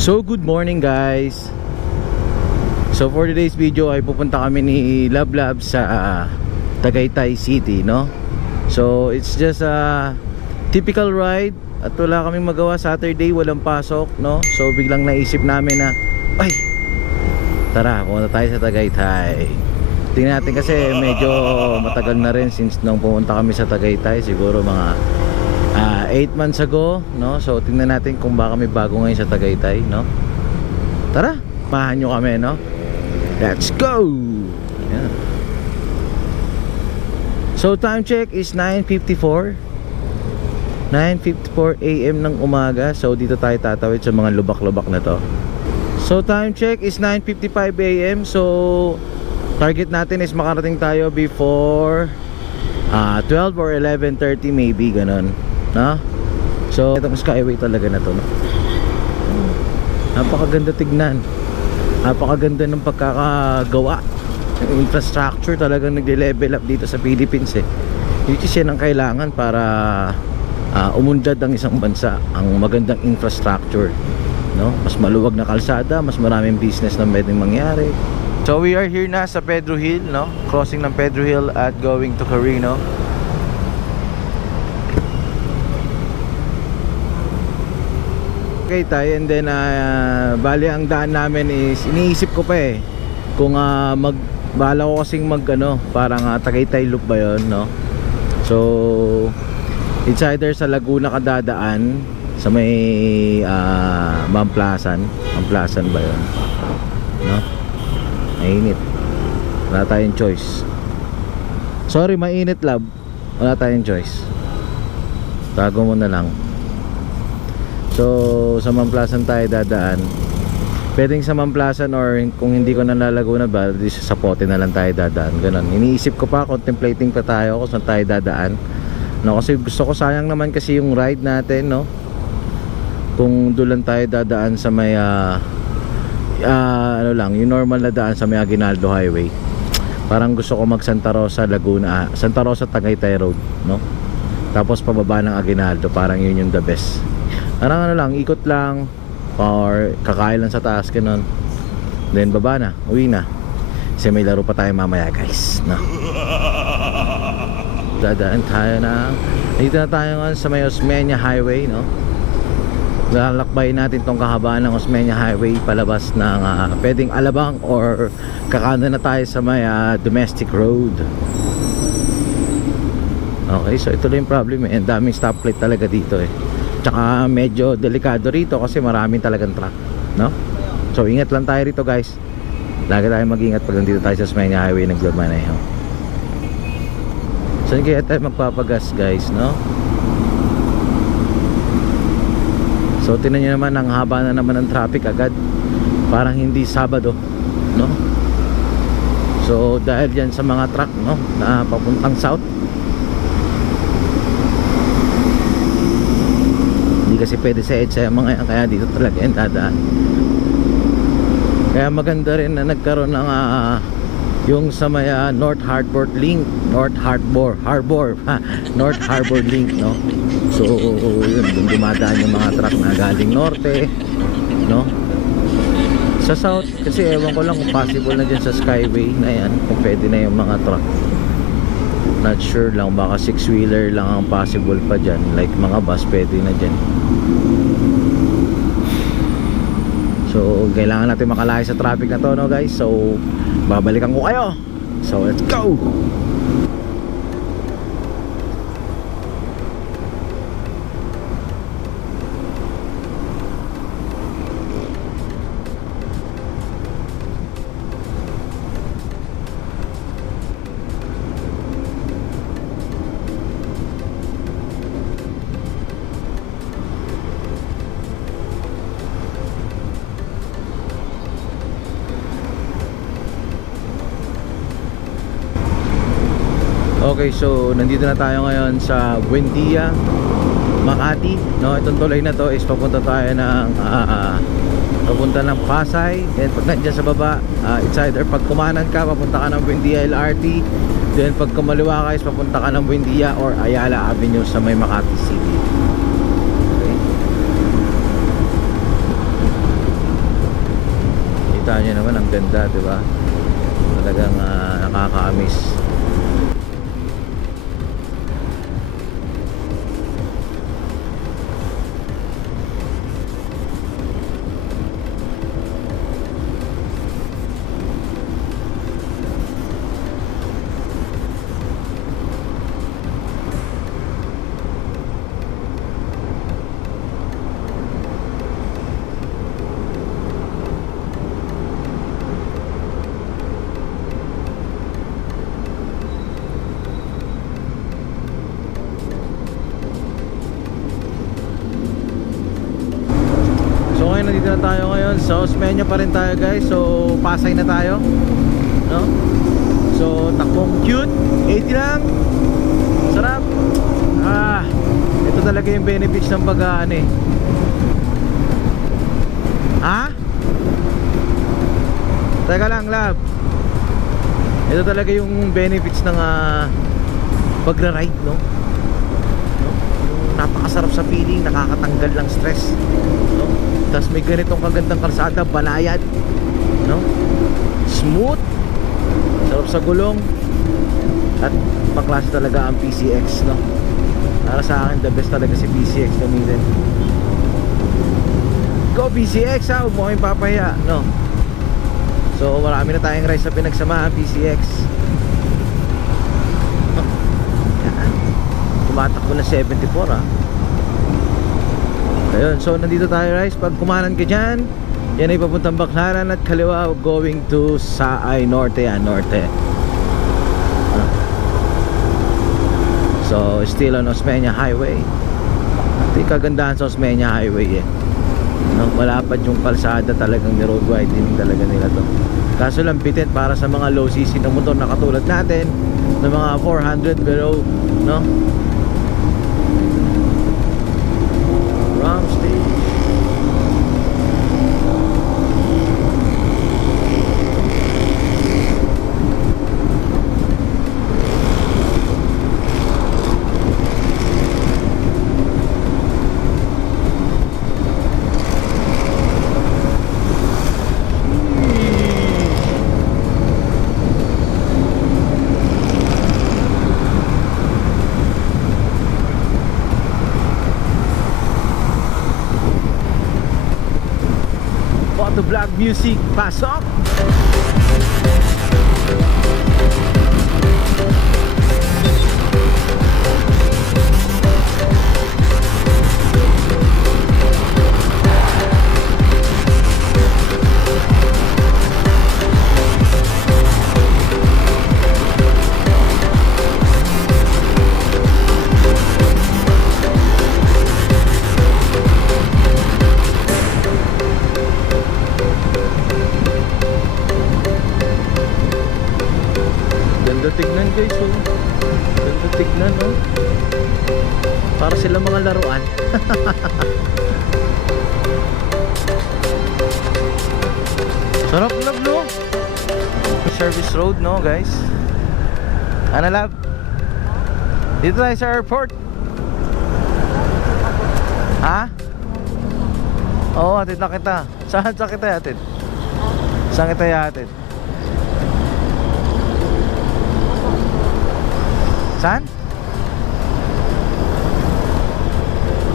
So good morning guys. So for today's video ay pupunta kami ni Love Love sa ah, Tagaytay City no? So it's just a typical ride at wala kaming magawa Saturday walang pasok no? So biglang naisip namin na ay tara pumunta tayo sa Tagaytay. Tingnan natin kasi medyo matagal na rin since nung pumunta kami sa Tagaytay siguro mga 8 months ago, no? So tingnan natin kung baka may bago ngayon sa Tagaytay, no? Tara, mahan nyo kami, no? Let's go! Yan. So time check is 9.54 9.54 AM ng umaga So dito tayo tatawid sa mga lubak-lubak na to So time check is 9.55 AM So target natin is makarating tayo before ah 12 or 11.30 maybe ganun no? So itong skyway talaga na to no? Napakaganda tignan Napakaganda ng pagkakagawa Yung infrastructure talagang nagle-level up dito sa Philippines eh Which is yan ang kailangan para ah, umundad ang isang bansa Ang magandang infrastructure no? Mas maluwag na kalsada Mas maraming business na pwedeng mangyari So we are here na sa Pedro Hill no? Crossing ng Pedro Hill at going to Carino Okay tayo. And then uh, bali ang daan namin is iniisip ko pa eh kung uh, mag bala ko kasing mag ano parang uh, Tagaytay loop ba yon no? So it's either sa Laguna kadadaan sa may uh, Mamplasan. Mamplasan ba yon no? Mainit. Wala tayong choice. Sorry mainit love. Wala tayong choice. Tago mo na lang So sa Mamplasan tayo dadaan. Pwedeng sa Mamplasan or kung hindi ko nalalago na ba di sa Sapote na lang tayo dadaan. Ganun Iniisip ko pa, contemplating pa tayo kung saan tayo dadaan. No, Kasi gusto ko sayang naman kasi yung ride natin no? Kung doon tayo dadaan sa may ah, ah, Ano lang, yung normal na daan sa may Aguinaldo Highway. Parang gusto ko mag Santa Rosa, Laguna Santa Rosa, Tagaytay Road no? Tapos pababa ng Aguinaldo Parang yun yung the best Parang ano lang, ikot lang or kakain lang sa taas ganun. Then baba na, uwi na. Kasi may laro pa tayo mamaya guys. No? Dadaan tayo na dito na tayo ngayon sa may Osmeña Highway no. Lalakbay natin tong kahabaan ng Osmeña Highway palabas ng uh, pwedeng Alabang or kakano na tayo sa may ah, domestic road. Okay, so ito lang yung problem eh. Ang daming stoplight talaga dito eh. Tsaka medyo delikado rito kasi maraming talagang truck, no? So ingat lang tayo rito, guys. Lagi tayo mag-ingat pag nandito tayo sa Smenia Highway ng Glormanejo. So hindi kaya tayo magpapagas, guys, no? So tinan nyo naman ang haba na naman ng traffic agad. Parang hindi Sabado, no? So dahil yan sa mga truck, no, na papuntang south kasi pwede sa EDSA yung mga yan. Kaya dito talaga yung dadaan. Kaya maganda rin na nagkaroon ng ah, yung sa may ah, North Harbor Link. North Harbor Harbor. Ha, North Harbor Link no? So yun dun dumadaan yung mga truck na galing norte no? Sa south kasi ewan ko lang possible na dyan sa skyway na yan kung pwede na yung mga truck. Not sure lang baka six wheeler lang ang possible pa dyan. Like mga bus pwede na dyan so kailangan natin makalaya sa traffic na to no guys? So babalikan ko kayo. So let's go Okay, so nandito na tayo ngayon sa Buendia, Makati. No, itong tulay na to is papunta tayo ng ah, papunta ng Pasay. Then pag nandiyan sa baba, ah, it's either pag kumanan ka, papunta ka ng Buendia LRT. Then pag kumaliwa ka is papunta ka ng Buendia or Ayala Avenue sa may Makati City. Okay. Kita nyo naman, ang ganda, di ba? Talagang ah, nakaka-amaze. Nandito na tayo ngayon sa Osmeña pa rin tayo guys So Pasay na tayo No? So takbong cute 80 lang Sarap Ah Ito talaga yung benefits ng pag ano eh Ha? Teka lang love Ito talaga yung benefits ng ah, pagra-ride no? no? Napakasarap sa feeling Nakakatanggal ng stress? Tapos may ganitong kagandang kalsada, banayad, no? Smooth, sarap sa gulong, at paklase talaga ang PCX, no? Para sa akin, the best talaga si PCX gamitin. Go PCX ha, huwag mo kayong papahiya, no? So marami na tayong rides sa pinagsamahan, PCX. Tumatakbo na 74 ha. Ayun, so nandito tayo guys. Pag kumanan ka dyan, yan ay papuntang Baclaran at kaliwa going to Saay Norte yan, Norte. So, still on Osmeña Highway. Ito yung kagandahan sa Osmeña Highway eh. No, malapad yung kalsada talagang ni road widening talaga nila to. Kaso lang bitin para sa mga low cc na motor na katulad natin ng mga 400 below, no? the Music, pasok! Guys? Ano love? Dito tayo sa airport. Ha? Oo, atid na kita. Saan sa kita atid? Saan kita atid? Saan?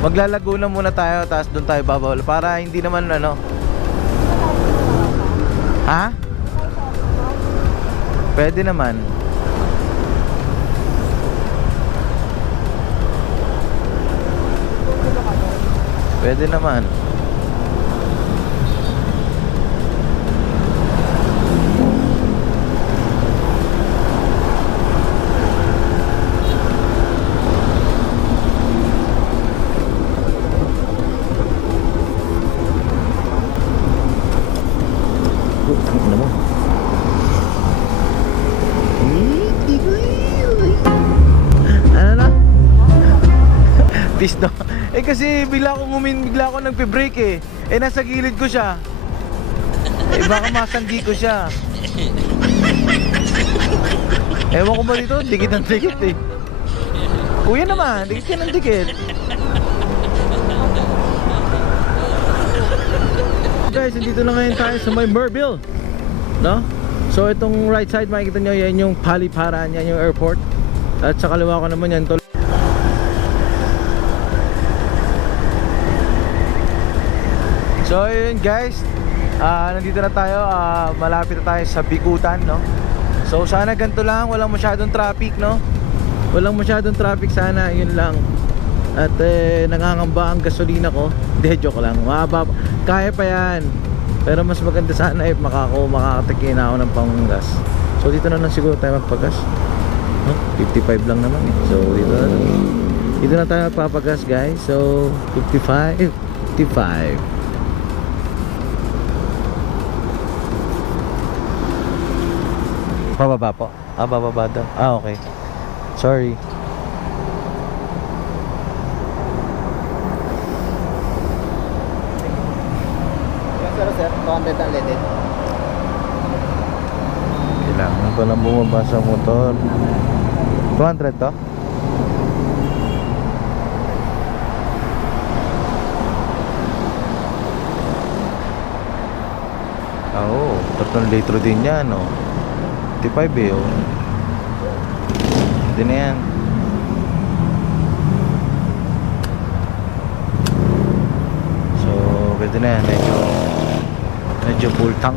Maglalaguna muna tayo tapos doon tayo babawal para hindi naman ano. Ha? Pwede naman. Pwede naman. Bigla ako nagpe-brake eh. Eh nasa gilid ko siya. Eh baka masanggi ko siya. Ewan ko ba dito, dikit ng dikit eh. Kuya naman, dikit ka ng dikit. Guys, dito na ngayon tayo sa may Merville. No? So itong right side makikita nyo yan yung Paliparan, yan yung airport. At sa kaliwa ko naman yan. So yun guys, ah nandito na tayo, ah, malapit na tayo sa Bikutan, no? So sana ganito lang, walang masyadong traffic, no? Walang masyadong traffic sana, yun lang. At eh, nangangamba ang gasolina ko. Hindi, joke lang. Mahaba, kaya pa yan. Pero mas maganda sana if makako, makakatikin ako ng panggas. So dito na lang siguro tayo magpagas. No? 55 lang naman eh. So dito na Dito na tayo magpapagas guys. So 55, 55. Pababa po. Ah, bababa daw. Ah, okay. Sorry. Yes, sir, sir. 200 ang leaded. Kailangan ko lang bumaba sa motor. 200 to? Oo, oh, 3 litro din yan, no? 55 eh, oh. Na yan. So, pwede na yan. Medyo, medyo full tank.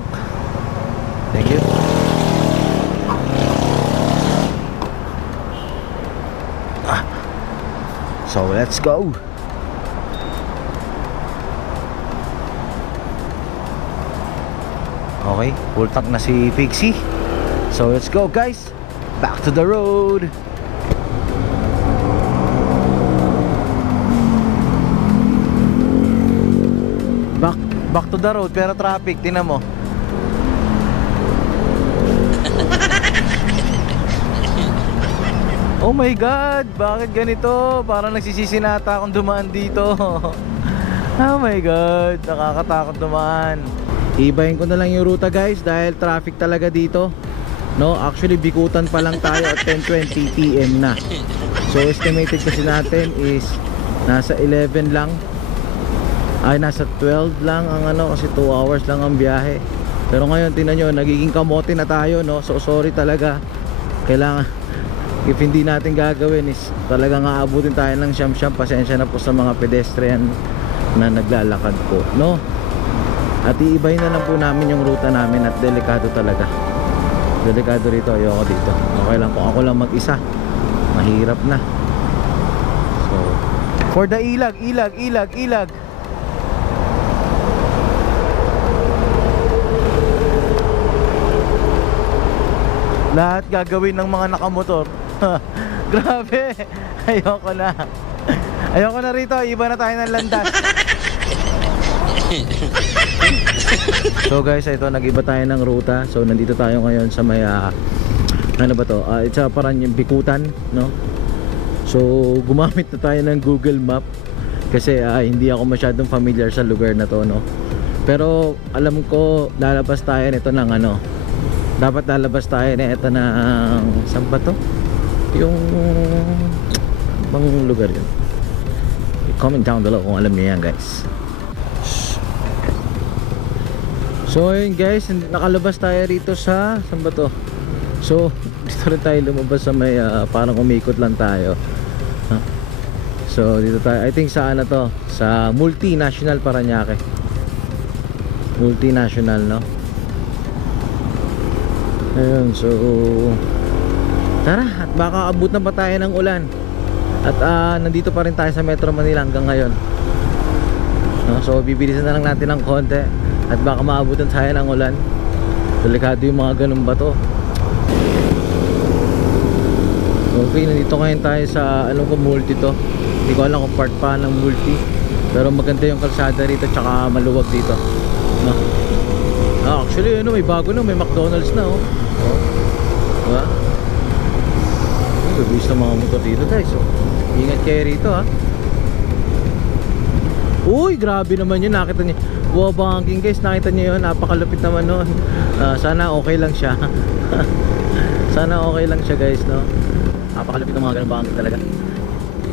Thank you. Ah. So let's go. Okay, full tank na si Pixie. So let's go guys. Back to the road. Back back to the road pero traffic, tingnan mo. Oh my God! Bakit ganito? Parang nagsisisi na ata akong dumaan dito. oh my God! Nakakatakot dumaan. Ibahin ko na lang yung ruta guys dahil traffic talaga dito. No, actually bikutan pa lang tayo at 10:20 PM na. So estimated kasi natin is nasa 11 lang. Ay nasa 12 lang ang ano kasi 2 hours lang ang biyahe. Pero ngayon tingnan nyo, nagiging kamote na tayo no. So sorry talaga. Kailangan if hindi natin gagawin is talagang aabutin tayo ng siyam-siyam pasensya na po sa mga pedestrian na naglalakad po no at iibahin na lang po namin yung ruta namin at delikado talaga delikado rito ayoko dito. Okay lang kung ako lang mag isa mahirap na. So for the ilag ilag ilag ilag. Lahat gagawin ng mga nakamotor. Grabe! Ayoko na. Ayoko na rito iba na tayo ng landas so guys ito nag-iba tayo ng ruta. So nandito tayo ngayon sa may ah, ano ba to? Ah, it's a parang yung bikutan no? So gumamit na tayo ng google map kasi ah, hindi ako masyadong familiar sa lugar na to no? Pero alam ko lalabas tayo nito ng ano? Dapat lalabas tayo na ito ng saan ba to? yung bang lugar yun? Comment down below kung alam niyo yan guys so ayun guys nakalabas tayo rito sa saan ba to? so dito rin tayo lumabas sa may ah, parang umikot lang tayo. Ha? so dito tayo. I think sa ano to? Sa multinational Paranaque. Multinational no? Ayun, so Tara, at baka abot na pa tayo ng ulan? At ah, nandito pa rin tayo sa Metro Manila hanggang ngayon? So bibilisan na lang natin ng konti At baka maabutan tayo ng ulan Delikado yung mga ganun ba to Okay, nandito ngayon tayo sa Alam ko multi to Hindi ko alam kung part pa ng multi Pero maganda yung kalsada rito Tsaka maluwag dito no? Ah, actually, ano, may bago na, may McDonald's na, oh. Oh. Diba? Gagawis ng mga motor dito, guys, oh. Ingat kayo rito, ha. Uy, grabe naman yun, nakita niyo. Wow, banking guys, nakita niyo yun, napakalupit naman nun. Ah, sana okay lang siya. sana okay lang siya, guys, no. Napakalupit ng mga ganun banking talaga.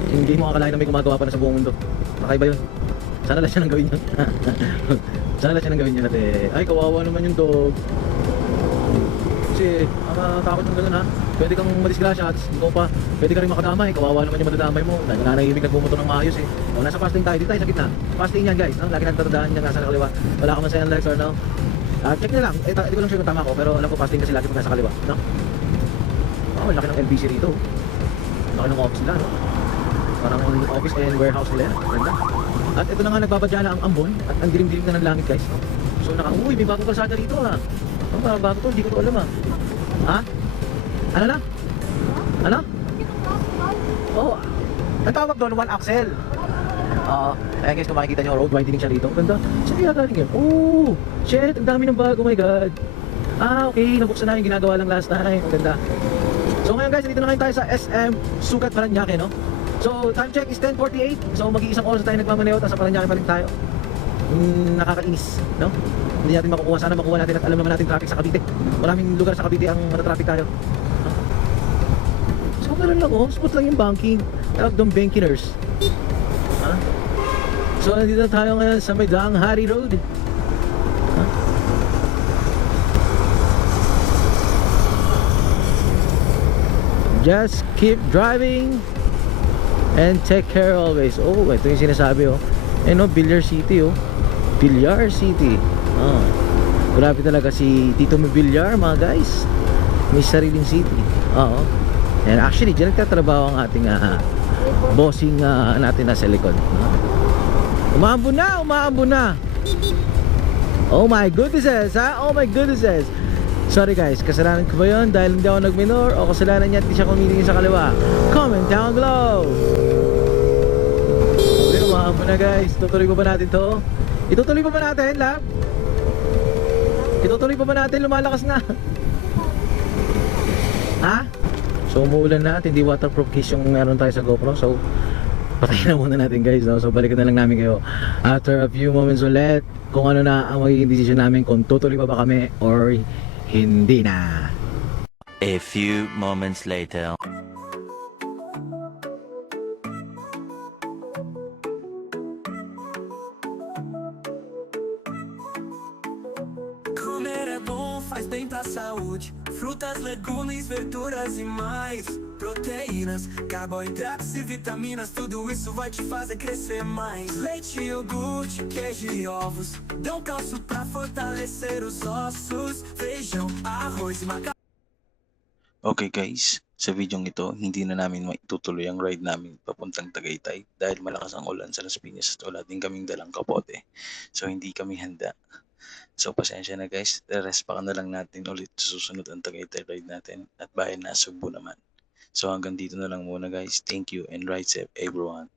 Hindi mo akalain na may gumagawa pa na sa buong mundo. Nakaiba yun. Sana lang siya nang gawin yun. Sana lahat siya nang gawin niya natin. Ay, kawawa naman yung dog. Kasi, ang takot ng gano'n ha. Pwede kang madisgrasya at ikaw pa, pwede ka rin makadamay. Kawawa naman yung madadamay mo. Dahil nanahimik nagbumoto ng maayos eh. O, nasa fasting tayo. Dito tayo sa gitna. Fasting yan guys. No? Lagi nagtatandaan niya nga sa kaliwa. Wala ka man sa Lex or no. Ah, check na lang. Eh, hindi ko lang sure kung tama ko. Pero alam ko fasting kasi lagi pag nasa kaliwa. No? Oh, laki ng LBC rito. Laki ng office nila. No? Parang office and warehouse nila. Ganda. At ito na nga nagbabadya na ang ambon at ang dilim-dilim na ng langit guys. No? So naka, uy, may bagong kalsada dito ha. Ang parang bago to, hindi ko to alam ha. Ha? Ano na? Ano? Oo. Oh, ang tawag doon, one axle. Oo. ayan guys, kung makikita nyo, road widening siya dito. Ganda. Saan kaya galing yun? Oh, shit, ang dami ng bago, oh my god. Ah, okay, nabuksan na yung ginagawa lang last time. Ang ganda. So ngayon guys, dito na tayo sa SM Sugat Paranaque, no? So, time check is 10.48. So, mag-iisang oras tayo nagmamaneho, tapos sa Paranaque pa rin tayo. Mm, nakakainis, no? Hindi natin makukuha. Sana makuha natin at alam naman natin traffic sa Cavite. Maraming lugar sa Cavite ang natatraffic tayo. No? So, ganun lang, oh. Smooth lang yung banking. Tawag doon bankers. Ha? So, nandito na tayo ngayon sa may Daang Hari Road. Just keep driving and take care always. Oh, ito yung sinasabi oh. Eh no, Billiard City oh. Billiard City. Oh. Grabe talaga si Tito Mobiliar mga guys. May sariling city. Oo. And actually, dyan nagtatrabaho ang ating ah, bossing ah, natin na sa likod. Umaambon na, umaambon na. Oh my goodnesses, ha? Oh my goodnesses. Sorry guys, kasalanan ko ba yun dahil hindi ako nag-minor o kasalanan niya at hindi siya kumitingin sa kaliwa? Comment down below! Okay, umaambon na guys. Tutuloy pa ba natin to? Itutuloy pa ba natin, lab? Itutuloy pa ba natin? Lumalakas na. ha? So umuulan na at hindi waterproof case yung meron tayo sa GoPro. So patayin na muna natin guys. No? So balikan na lang namin kayo after a few moments ulit kung ano na ang magiging decision namin kung tutuloy pa ba kami or hindi na. A few moments later. Verduras e mais. Proteínas, carboidratos e vitaminas. Tudo isso vai te fazer crescer mais. Leite, iogurte, queijo e ovos. Dão calço pra fortalecer os ossos. Feijão, arroz e macarrão. Okay guys, sa videong ito, hindi na namin maitutuloy ang ride namin papuntang Tagaytay dahil malakas ang ulan sa Las Piñas at wala din kaming dalang kapote. So hindi kami handa. So pasensya na guys, rest pa ka na lang natin ulit sa susunod ang Tagaytay ride natin at bayan na Cebu naman. So hanggang dito na lang muna guys. Thank you and ride safe everyone.